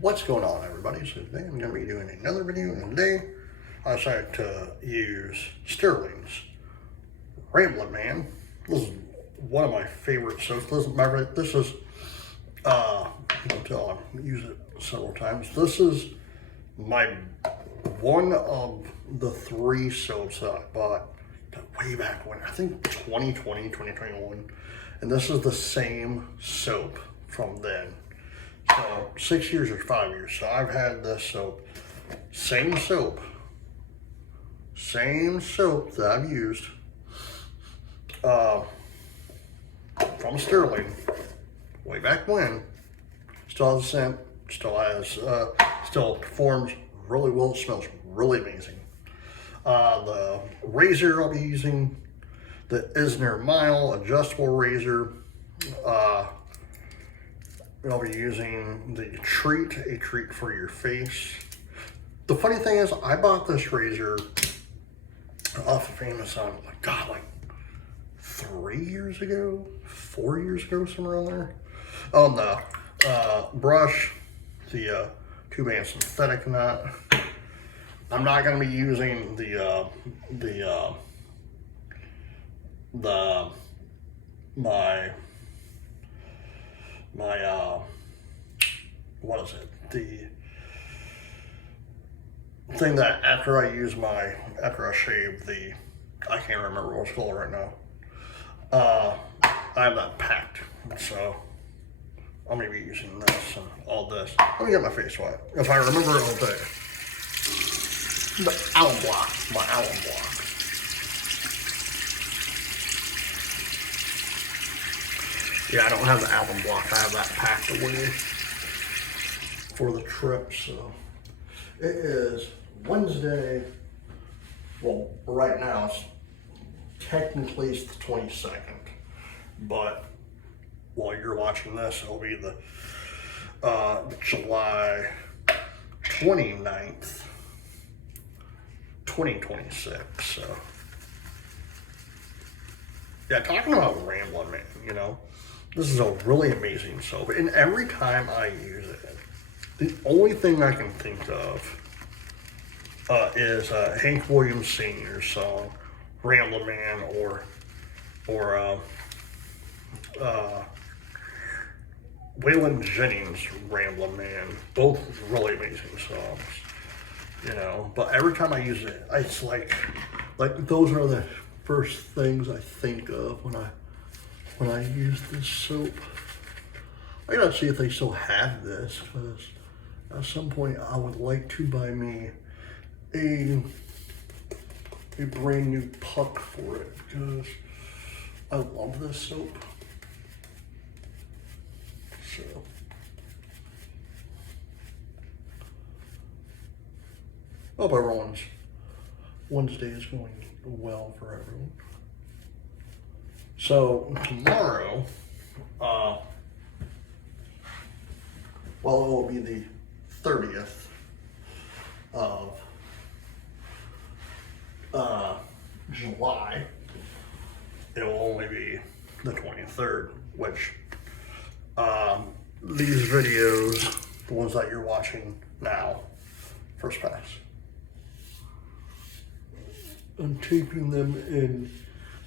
What's going on, everybody? So today I'm going to be doing another video, and today I decided to use Stirling's Ramblin, man. This is one of my favorite soaps. This is until I use it several times. This is one of the 3 soaps that I bought way back when, I think 2020, 2021. And this is the same soap from then. So 6 years or 5 years. So I've had this soap, same soap that I've used from Stirling way back when. Still has a scent, still performs really well, it smells really amazing. The razor I'll be using, the Isner Mile adjustable razor. I'll be using the treat, a treat for your face. The funny thing is, I bought this razor off of Amazon, like 3 years ago, 4 years ago, somewhere around there. On the brush, the tube synthetic nut. I'm not going to be using what is it? The thing that after I shave I can't remember what it's called right now. I have that packed, so I'm gonna be using this and all this. Let me get my face wet. If I remember it, I'll tell you. The alum block, my alum block. Yeah, I don't have the alum block. I have that packed away for the trip. So it is Wednesday. Well, right now it's technically the 22nd, but while you're watching this, it'll be the July 29th, 2026. So yeah, talking about Ramblin, man, you know. This is a really amazing soap, and every time I use it, the only thing I can think of is Hank Williams Sr.'s song, Ramblin' Man, or Waylon Jennings' Ramblin' Man. Both really amazing songs, you know. But every time I use it, it's like those are the first things I think of when I use this soap. I gotta see if they still have this, because at some point I would like to buy me a brand new puck for it, because I love this soap. So hope everyone's Wednesday is going well for everyone. So tomorrow, well, it will be the 30th of July. It will only be the 23rd, which these videos, the ones that you're watching now, first pass. I'm taping them in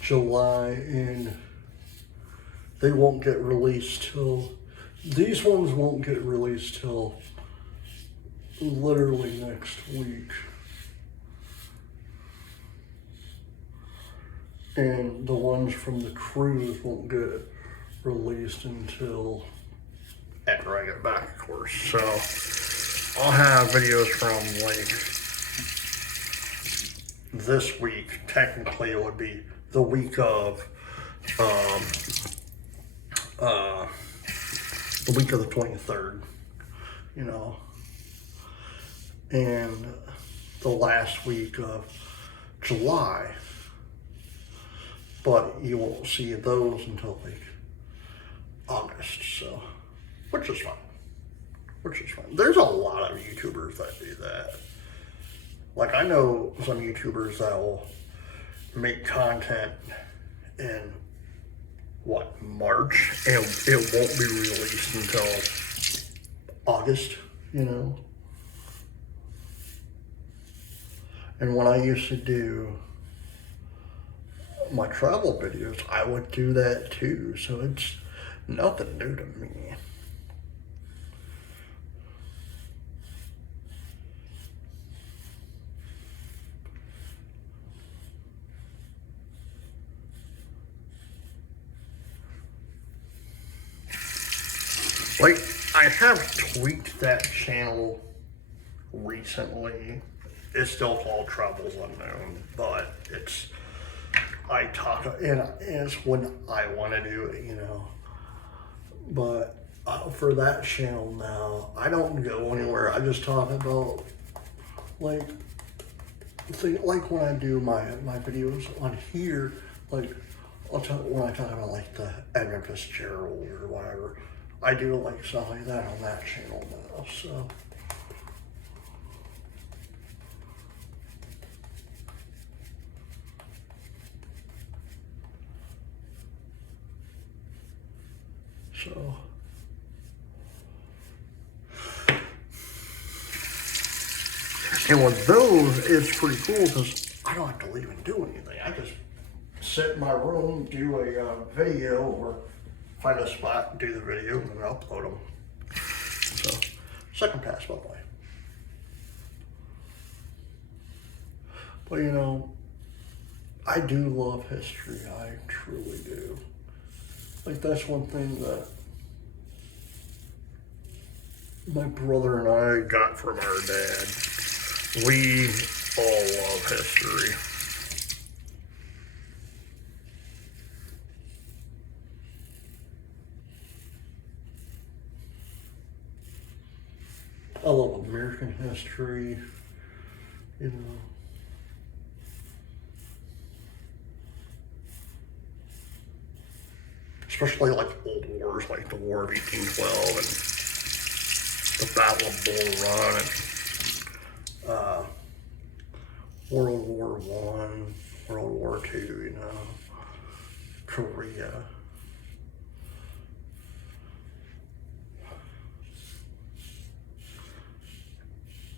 July, and they won't get released these ones won't get released till literally next week. And the ones from the cruise won't get released until after I get back, of course. So I'll have videos from this week. Technically it would be the week of the 23rd, you know, and the last week of July, but you won't see those until August, so which is fine. There's a lot of YouTubers that do that. Like, I know some YouTubers that will make content in March, and it won't be released until August. you know. And when I used to do my travel videos, I would do that too. So it's nothing new to me. Like, I have tweaked that channel recently. It's still called Travels Unknown, but I talk, and it's when I want to do it, you know. But for that channel now, I don't go anywhere. I just talk about, like, like when I do my videos on here, like, when I talk about, like, the Edmund Fitzgerald or whatever, I do, like, stuff like that on that channel now, so. And with those, it's pretty cool because I don't have to leave and do anything. I just sit in my room, do a video, or find a spot, do the video, and then upload them. So, second pass, by the way. But you know, I do love history. I truly do. Like, that's one thing that my brother and I got from our dad. We all love history. I love American history, you know. Especially like old wars, like the War of 1812 and the Battle of Bull Run and World War One, World War Two, you know, Korea.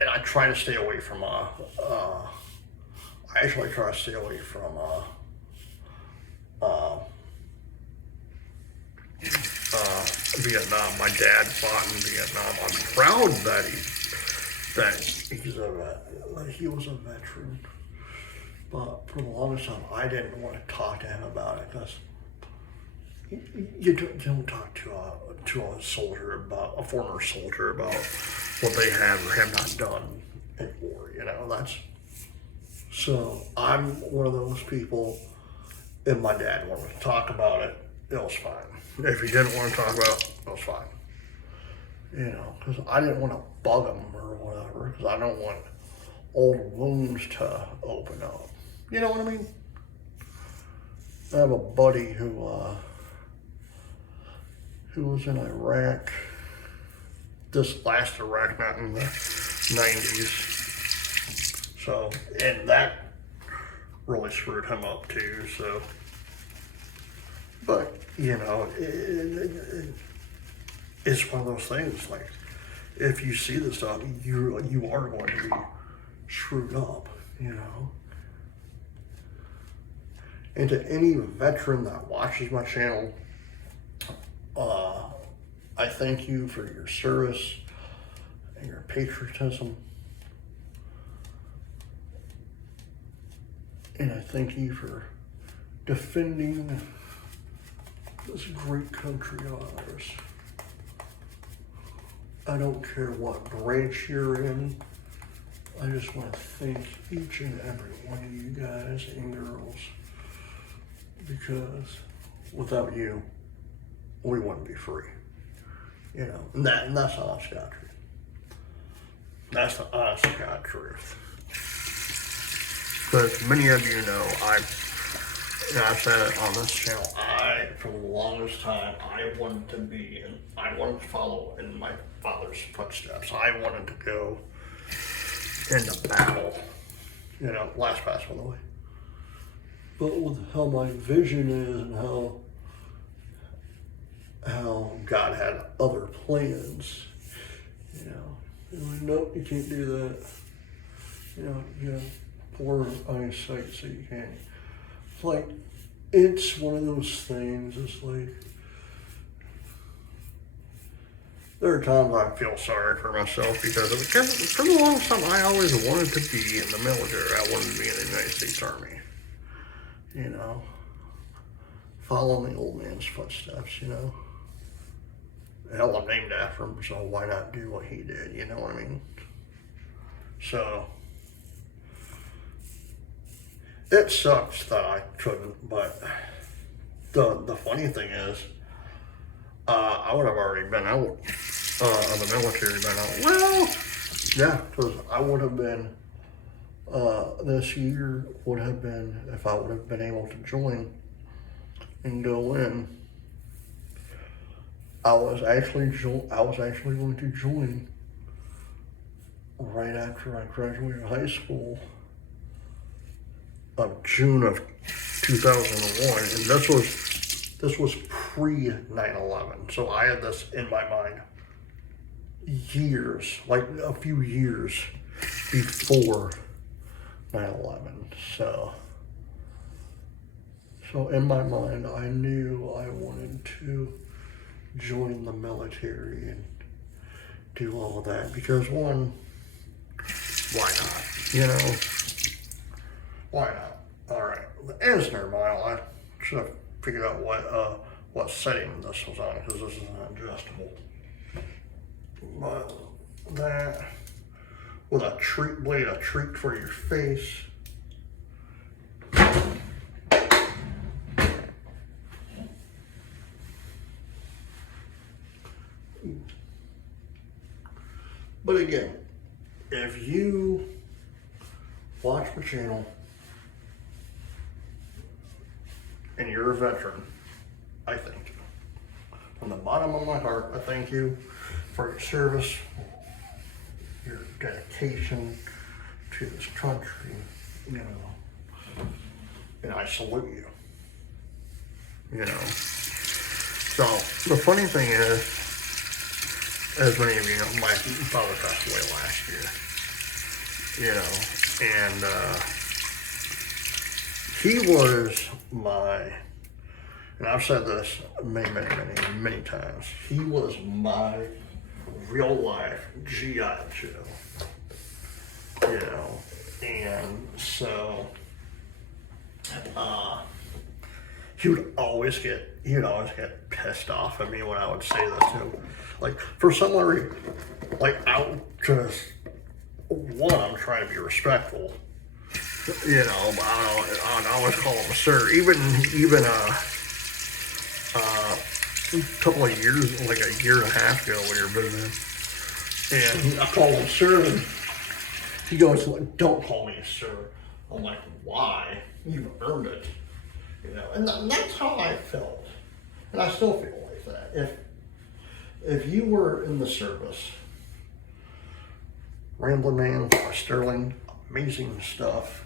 And I try to stay away from I actually try to stay away from Vietnam. My dad fought in Vietnam. I'm proud that he was a veteran. But for the longest time, I didn't want to talk to him about it because you don't talk to a soldier about a former soldier about what they have or have not done in war. You know, so I'm one of those people. If my dad wanted to talk about it, it was fine. If he didn't want to talk about it, it was fine. You know, because I didn't want to bug him or whatever, because I don't want old wounds to open up. You know what I mean? I have a buddy who was in Iraq, this last Iraq, not in the 90s. So, and that really screwed him up too, so. But, you know, it's one of those things, like, if you see this stuff, you are going to be screwed up, you know. And to any veteran that watches my channel, I thank you for your service and your patriotism. And I thank you for defending this great country of ours. I don't care what branch you're in. I just want to thank each and every one of you guys and girls, because without you, we wouldn't be free. You know, and that's the honest God truth. That's the honest God truth. Because many of you know, I've said it on this channel, for the longest time, I wanted to follow in my father's footsteps. I wanted to go into battle, you know, last pass, by the way. But with how my vision is and how God had other plans, you know, Nope, you can't do that. You have poor eyesight, so you can't. It's like, it's one of those things, it's like, there are times I feel sorry for myself because for the longest time I always wanted to be in the military. I wanted to be in the United States Army. Follow the old man's footsteps, Hell, I'm named after him, so why not do what he did, you know what I mean? So, it sucks that I couldn't, but the funny thing is, I would have already been out of the military by now. Well, yeah, because I would have been, this year would have been, if I would have been able to join and go in, I was actually going to join right after I graduated high school of June of 2001, and this was pre 9/11. So I had this in my mind years, like a few years before 9/11. So in my mind, I knew I wanted to join the military and do all of that because one, why not? Why not? All right, as near mile, I should have figured out what setting this was on because this is not adjustable. But that with a treat blade, a treat for your face. But again, if you watch my channel and you're a veteran, I thank you. From the bottom of my heart, I thank you for your service, your dedication to this country, and I salute you. So the funny thing is, as many of you know, my father passed away last year, and he was and I've said this many times, he was my real life GI Joe, and so, he would always get pissed off at me when I would say this to him. Like, for some reason, I'm trying to be respectful, but I always call him sir. Even a couple of years, like a year and a half ago, we were visiting, and I called him sir, and he goes, "Don't call me sir." I'm like, "Why? You've earned it." And that's how I felt, and I still feel like that. If you were in the service, Ramblin man, Stirling, amazing stuff.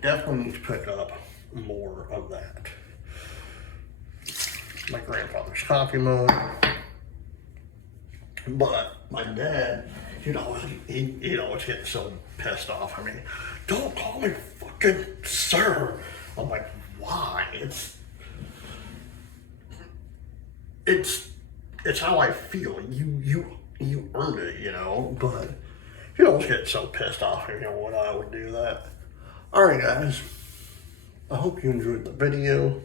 Definitely need to pick up more of that. My grandfather's coffee mug, but my dad, he'd always get so pissed off. I mean, "Don't call me fucking sir." I'm like, why? It's how I feel. You earned it, but he'd always get so pissed off, when I would do that. All right, guys. I hope you enjoyed the video.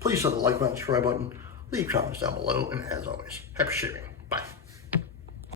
Please hit the like button, subscribe button, leave comments down below, and as always, happy shipping. Bye.